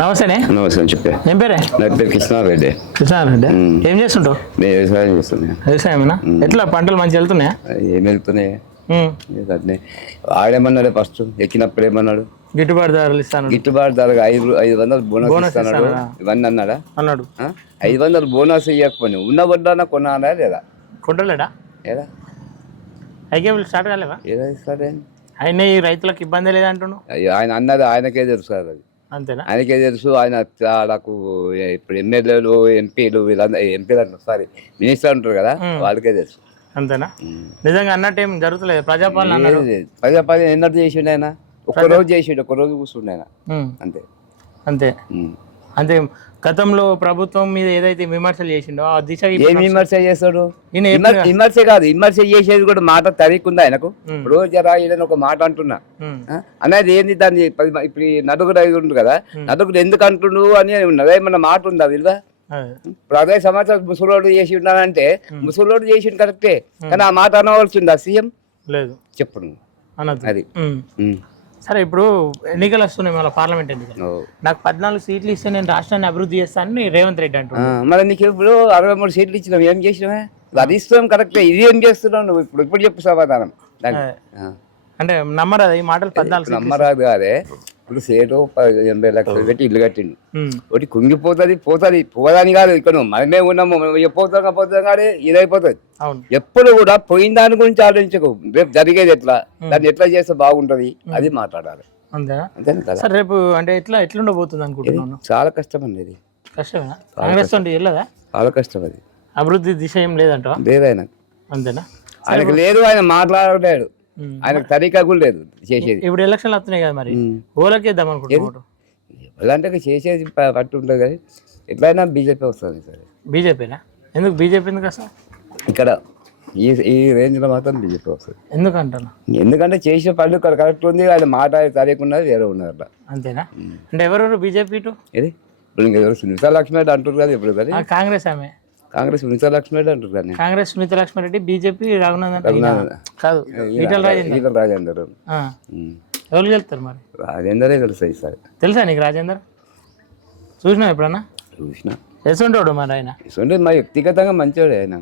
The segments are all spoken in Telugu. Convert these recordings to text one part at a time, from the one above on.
నమస్తేనే. నమస్తే చెప్పే. ఏం పేరే? నా పేరు కృష్ణారెడ్డి. కృష్ణారెడ్డి. ఏం చేస్తుంటావు? నేను వ్యవసాయం చేస్తున్నా. వ్యవసాయమేనా? ఎట్లా పంటలు మంచిగా వెళ్తున్నాయా? ఏం వెళ్తున్నాయి అట్నే. ఆడేమన్నాడు ఫస్ట్ ఎక్కినప్పుడు ఏమన్నాడు? గిట్టుబాటు ధరలు ఇస్తాను. గిట్టుబాటు ధర 500 బోనస్ ఇస్తాడు ఇవన్నీ అన్నాడా? అన్నాడు. 500 బోనస్ ఇవ్వకపోయి ఉన్న వడ్డాన కొన్నాడా లేదా? కొంటలేడా? ఏదా ఐకేబుల్ స్టార్ట్ కాలేవా? ఏదా ఇస్తాడే? ఆయన ఈ రైతులకు ఇబ్బంది లేదంటున్నావు. అయ్యో ఆయన అన్నది ఆయనకే తెలుసు కదా, అది అంతేనా? ఆయనకే తెలుసు. ఆయన నాకు ఇప్పుడు ఎమ్మెల్యేలు ఎంపీలు వీళ్ళందరూ ఎంపీలు అంటారు, సారీ మినిస్టర్ అంటారు కదా, వాళ్ళకే తెలుసు. అంతేనా? నిజంగా అన్నట్టు ఏం జరుగుతలేదు ప్రజాపాలన? ప్రజాపాలన ఎన్నట్టు చేసిండు ఆయన? ఒక్కరోజు చేసిండు, ఒక్కరోజు కూర్చుండు ఆయన, అంతే అంతే అంతే. గతంలో ప్రభుత్వం మీద ఏదైతే విమర్శలు చేసిండో ఆ దిశ ఏం విమర్శ చేస్తాడు? విమర్శ కాదు, విమర్శ చేసేది కూడా మాట తరికుందా ఆయనకు? రోజు జరా ఏదైనా ఒక మాట అంటున్నా అనేది ఏంది? దాన్ని ఇప్పుడు నలుగురు ఐదు ఉంటుంది కదా, నలుగురు ఎందుకు అంటుండు అని ఏమన్నా మాట ఉందా విలువ? ఇప్పుడు అదే సమాచారం ముసలోడు చేసి ఉన్నానంటే ముసలోడు చేసిండు కరెక్టే, కానీ ఆ మాట అనవలసిందా సీఎం? లేదు చెప్పు అది. సరే, ఇప్పుడు ఎన్నికలు వస్తున్నాయి, మళ్ళీ పార్లమెంట్ ఎన్నికలు. నాకు 14 సీట్లు ఇస్తే నేను రాష్ట్రాన్ని అభివృద్ధి చేస్తానని రేవంత్ రెడ్డి అంటున్నాను. మరి నీకు ఇప్పుడు 63 సీట్లు ఇచ్చినావు, ఏం చేసినావే? అది ఇస్తాం కరెక్టే, ఇది ఏం చేస్తున్నావు నువ్వు? ఇప్పుడు చెప్పు సమాధానం. అంటే నమ్మరాదు ఈ మాటలు? 14 నమ్మరాదు కాదే. ఇప్పుడు సేటు 80 లక్షలు పెట్టి ఇల్లు కట్టిండు, ఒకటి కుంగిపోతుంది పోతుంది, పోదని కాదు, ఇక్కడ మనమే ఉన్నాము, పోతాం పోతాం కానీ ఇదైపోతుంది. ఎప్పుడు కూడా పోయిన దాని గురించి ఆలోచించకు, రేపు జరిగేది ఎట్లా, దాన్ని ఎట్లా చేస్తే బాగుంటది అది మాట్లాడాలి. అంతేనా కదా? రేపు అంటే ఎట్లుండబోతుంది అనుకుంటున్నాను. చాలా కష్టం అండి, ఇది కష్టమేనా? కాంగ్రెస్ వెళ్ళదా? చాలా కష్టం అది. అభివృద్ధి దిశ ఏం లేదంట? లేదు ఆయన, అంతేనా? ఆయనకు లేదు, ఆయన మాట్లాడలేడు, ఆయనకు తరీకా కూడా లేదు చేసేది. ఇప్పుడు ఎలక్షన్లు వస్తున్నాయి కదా, మరి ఓలకేద్దాం అనుకుంటున్నాడు. అంటే చేసేది పట్టు ఉంటుంది కానీ ఎట్లయినా బీజేపీ వస్తుంది. సరే, బీజేపీనా? ఎందుకు బీజేపీ ఎందుకు అసలు? ఇక్కడ ఈ రేంజ్ లో మాత్రం బీజేపీ వస్తుంది. ఎందుకంటాను? ఎందుకంటే చేసే పనులు కరెక్ట్ ఉంది, ఆయన మాట తరియకున్నది వేరే ఉన్నారు అట్లా. అంతేనా? అంటే ఎవరెవరు బీజేపీ ఇది? ఇప్పుడు ఇంకెవరు సునీతా లక్ష్మణ్ అంటారు కదా ఇప్పుడు, కానీ కాంగ్రెస్ ఆమె కాంగ్రెస్ సునీతా లక్ష్మణ్ అంటారు కానీ కాంగ్రెస్ సునీతా లక్ష్మణ్ రెడ్డి, బీజేపీ రఘునందన్ కాదు, ఈటల రాజేందర్. ఎవరు వెళ్తారు మరి? రాజేందరే తెలుస్తాయి సార్. తెలుసా నీకు రాజేందర్? చూసినావు ఎప్పుడన్నా? చూసినా. చేస్తుంటాడు మరి ఆయన. మా వ్యక్తిగతంగా మంచివాడు ఆయన.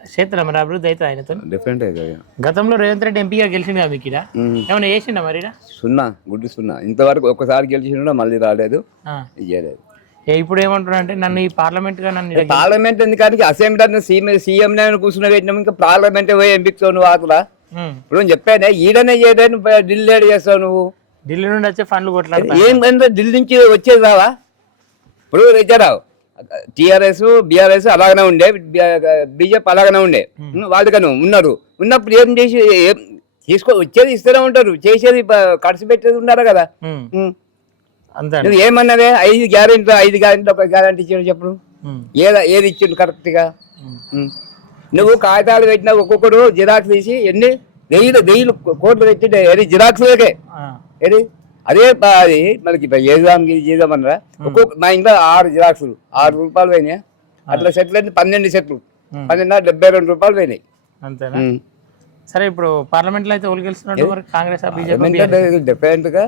క్షేత్ర మరి అభివృద్ధి అయితే ఆయనతో డిఫరెంట్ అయితే. గతంలో రేవంత్ రెడ్డి ఎంపీగా గెలిచిండు కదా మీకు, ఏమైనా చేసిండా మరి? 0 ఇంతవరకు ఒక్కసారి గెలిచిండు, మళ్ళీ రాలేదు, ఇయ్యలేదు. ఇప్పుడు ఏమంటున్నా అంటే నన్ను ఈ పార్లమెంట్ గా పార్లమెంట్ ఎందుకంటే అసెంబ్లీ సీఎం కూర్చుని పెట్టినాం, ఇంకా పార్లమెంట్ పోయి ఎంపిస్తావు నువ్వు ఆకులా? ఇప్పుడు చెప్పానే ఈడనే చేయడానికి ఢిల్లీ ఏడు చేస్తావు నువ్వు? ఢిల్లీ నుండి వచ్చే ఫండ్లు కొట్లాడు ఏంటంటే ఢిల్లీ నుంచి వచ్చేది రావా? ఇప్పుడు రిజరావు టీఆర్ఎస్ బీఆర్ఎస్ అలాగనే ఉండే, బీజేపీ అలాగనే ఉండే, వాళ్ళకను ఉన్నారు. ఉన్నప్పుడు ఏం చేసి వచ్చేది ఇస్తూనే ఉంటారు, చేసేది ఖర్చు పెట్టేది ఉండాలి కదా. నువ్వు ఏమన్నదే 5 గ్యారెంటీ ఒక గ్యారెంటీ ఇచ్చాడు చెప్పు, ఏది ఇచ్చిండు కరెక్ట్ గా? నువ్వు కాగితాలు పెట్టినా ఒక్కొక్కడు జిరాక్స్ తీసి ఎన్ని వెయ్యిలు కోట్లు పెట్టిండే, అది జిరాక్స్లకే. ఏది అదే అది మనకి చేద్దామన్నారా? మా ఇంట్లో 6 జిరాక్సులు 6 రూపాయలు పోయినాయి, అట్లా సెట్లు అయితే 12 సెట్లు 12.72 రూపాయలు పోయినాయి. అంతేనా? సరే, ఇప్పుడు పార్లమెంట్ లో అయితే ఎవరు గెలుస్తున్నట్టు మరి? కాంగ్రెస్ డిఫరెంట్ గా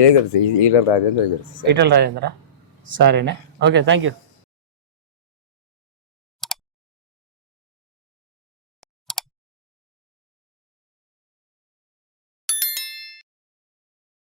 ఈటల రాజేంద్ర. ఈటల రాజేంద్ర. సరేనా, ఓకే, థ్యాంక్ యూ.